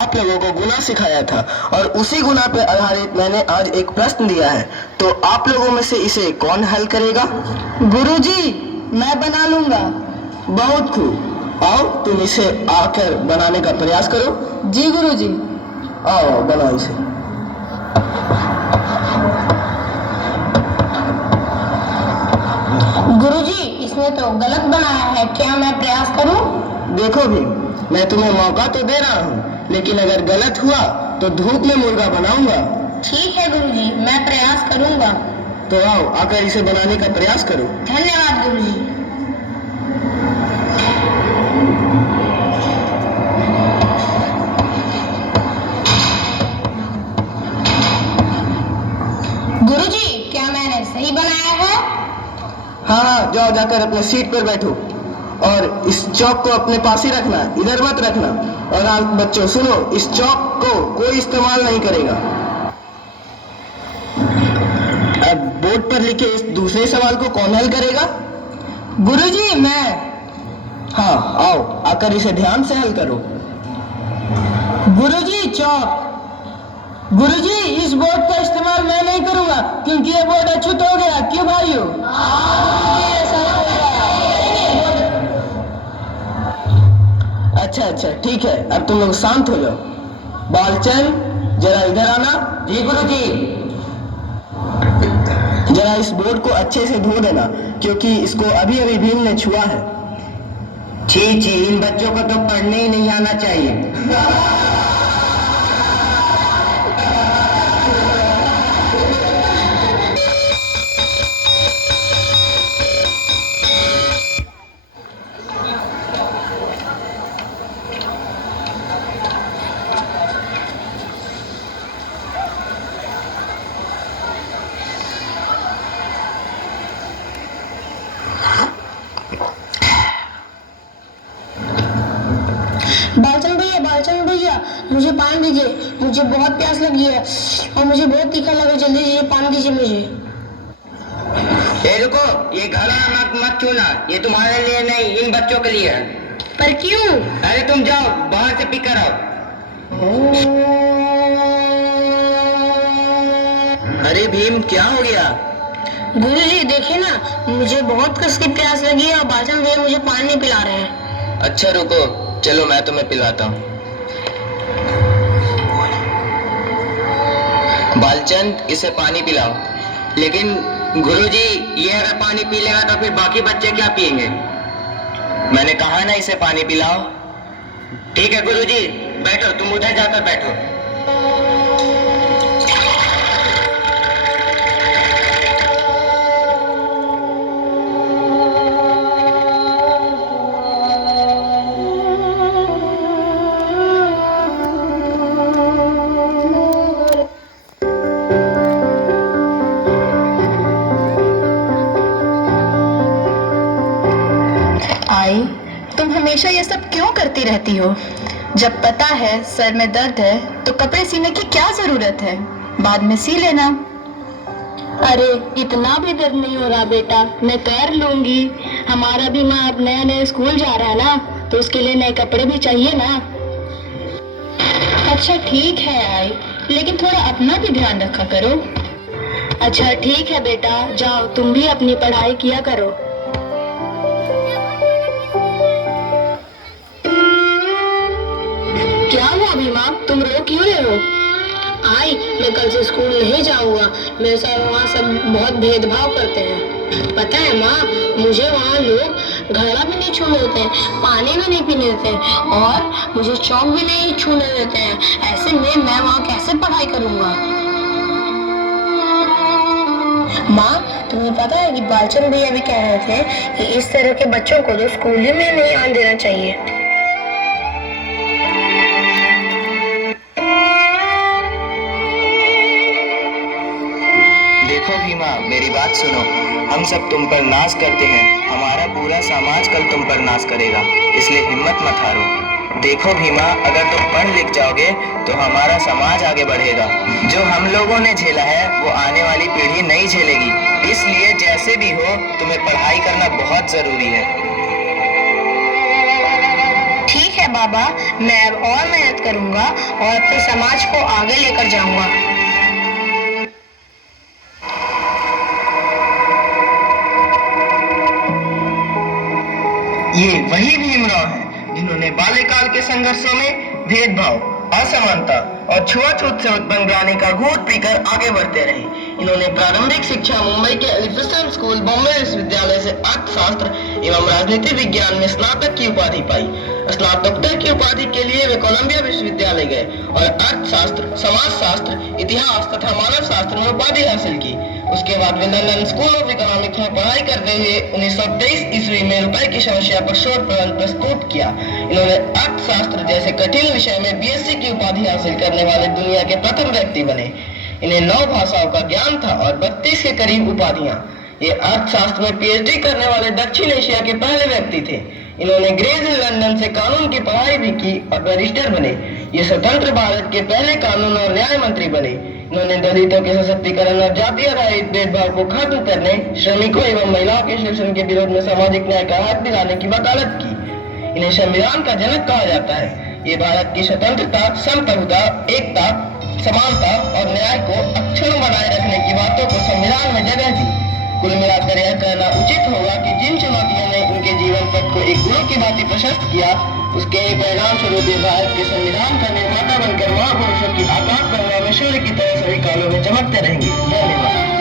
आप लोगों को गुना सिखाया था और उसी गुना पर आधारित मैंने आज एक प्रश्न दिया है, तो आप लोगों में से इसे कौन हल करेगा? गुरुजी, मैं बना लूंगा। बहुत खूब, आओ तुम इसे आकर बनाने का प्रयास करो। जी गुरुजी। आओ बनाओ इसे। गुरुजी, इसने तो गलत बनाया है, क्या मैं प्रयास करूं? देखो भी, मैं तुम्हें मौका तो दे रहा हूँ, लेकिन अगर गलत हुआ तो धूप में मुर्गा बनाऊंगा। ठीक है गुरुजी, मैं प्रयास करूंगा। तो आओ आकर इसे बनाने का प्रयास करो। धन्यवाद गुरुजी। गुरुजी, क्या मैंने सही बनाया है? हाँ, जाओ जाकर अपने सीट पर बैठो और इस चौक को अपने पास ही रखना, इधर मत रखना। और आप बच्चों सुनो, इस चौक को कोई इस्तेमाल नहीं करेगा। अब बोर्ड पर लिखे इस दूसरे सवाल को कौन हल करेगा? गुरुजी, मैं। हाँ, आओ आकर इसे ध्यान से हल करो। गुरुजी, चौक। गुरुजी, इस बोर्ड का इस्तेमाल मैं नहीं करूंगा क्योंकि ये बोर्ड अछूत हो गया। क्यों भाइयों? अच्छा, ठीक है, अब तुम लोग शांत हो जाओ। बालचंद, जरा इधर आना। जी गुरुजी। जरा इस बोर्ड को अच्छे से धो देना, क्योंकि इसको अभी अभी भीम ने छुआ है। छी, इन बच्चों को तो पढ़ने ही नहीं आना चाहिए। बालचंद भैया, मुझे पानी दीजिए, मुझे बहुत प्यास लगी है और मुझे बहुत तीखा लगा। जल्दी दीजिए, पानी दीजिए मुझे। रुको, ये घड़ा मत छूना, ये तुम्हारे लिए नहीं, इन बच्चों के लिए है। पर क्यों? अरे तुम जाओ, बाहर से पी कर आओ। अरे भीम, क्या हो गया? गुरुजी देखिए ना, मुझे बहुत कस की प्यास लगी है और बालचंद भैया मुझे पानी नहीं पिला रहे हैं। अच्छा रुको, चलो मैं तुम्हें पिलाता हूँ। बालचंद, इसे पानी पिलाओ। लेकिन गुरुजी, ये अगर पानी पी लेगा तो फिर बाकी बच्चे क्या पिएंगे? मैंने कहा ना, इसे पानी पिलाओ। ठीक है गुरुजी, बैठो, तुम उधर जाकर बैठो। आई, तुम हमेशा ये सब क्यों करती रहती हो? जब पता है सर में दर्द है तो कपड़े सीने की क्या जरूरत है, बाद में सी लेना। अरे इतना भी दर्द नहीं हो रहा बेटा, मैं कर लूंगी। हमारा भी माँ अब नया नया स्कूल जा रहा है ना, तो उसके लिए नए कपड़े भी चाहिए ना। अच्छा ठीक है आई, लेकिन थोड़ा अपना भी ध्यान रखा करो। अच्छा ठीक है बेटा, जाओ तुम भी अपनी पढ़ाई किया करो। क्या हुआ भीमा, तुम रो क्यों रहे हो? आई, मैं कल से स्कूल नहीं जाऊंगा। मेरे साथ वहाँ सब बहुत भेदभाव करते हैं। पता है माँ, मुझे वहाँ लोग घड़ा भी नहीं छूने देते हैं, पानी भी नहीं पीने देते हैं और मुझे चौक भी नहीं छूने देते हैं। ऐसे में मैं वहाँ कैसे पढ़ाई करूँगा? माँ, तुम्हें पता है कि बालचंद भैया भी कह रहे थे कि इस तरह के बच्चों को तो स्कूल ही में नहीं आने देना चाहिए। देखो भीमा, मेरी बात सुनो। हम सब तुम पर नाज करते हैं, हमारा पूरा समाज कल तुम पर नाज करेगा, इसलिए हिम्मत मत हारो। देखो भीमा, अगर तुम पढ़ लिख जाओगे तो हमारा समाज आगे बढ़ेगा। जो हम लोगों ने झेला है वो आने वाली पीढ़ी नहीं झेलेगी, इसलिए जैसे भी हो तुम्हें पढ़ाई करना बहुत जरूरी है। ठीक है बाबा, मैं अब और मेहनत करूंगा और अपने समाज को आगे लेकर जाऊंगा। ये वही भीमराव हैं जिन्होंने बाल्यकाल के संघर्षों में भेदभाव, असमानता और छुआछूत से उत्पन्न ग्लानि का घूंट पीकर आगे बढ़ते रहे। इन्होंने प्रारंभिक शिक्षा मुंबई के एलिफिंस्टन स्कूल, बॉम्बे विश्वविद्यालय से अर्थशास्त्र एवं राजनीति विज्ञान में स्नातक की उपाधि पाई। स्नातकोत्तर की उपाधि के लिए वे कोलंबिया विश्वविद्यालय गए और अर्थशास्त्र, समाजशास्त्र, इतिहास तथा मानव शास्त्र में उपाधि हासिल की। उसके बाद वे लंदन स्कूल ऑफ इकोनॉमिक्स में पढ़ाई करते हुए 1923 ईस्वी में रुपए की समस्या पर शोध प्रबंध प्रस्तुत किया। इन्होंने अर्थशास्त्र जैसे कठिन विषय में बीएससी की उपाधि हासिल करने वाले दुनिया के प्रथम व्यक्ति बने। इन्हें 9 भाषाओं का ज्ञान था और 32 के करीब उपाधियां। ये अर्थशास्त्र में पीएचडी करने वाले दक्षिण एशिया के पहले व्यक्ति थे। इन्होंने ग्रेज लंदन से कानून की पढ़ाई भी की और बैरिस्टर बने। ये स्वतंत्र भारत के पहले कानून और न्याय मंत्री बने। इन्होंने दलितों के सशक्तिकरण और जाति आधारित भेदभाव को खत्म करने, श्रमिकों एवं महिलाओं के शोषण के विरोध में सामाजिक न्याय का हक दिलाने की वकालत की। इन्हें संविधान का जनक कहा जाता है। ये भारत की स्वतंत्रता, संप्रभुता, एकता, समानता और न्याय को अक्षुण्ण बनाए रखने की बातों को संविधान में जगह दी। कुल मिलाकर यह कहना उचित होगा कि जिन चुनौतियों ने उनके जीवन पथ को एक गुरु की भांति प्रशस्त किया, उसके परिणाम स्वरूप भारत के संविधान का निर्माता बनकर महापुरुषों की आकाश गंगा में सूर्य की तरह सभी कालों में चमकते रहेंगे। धन्यवाद।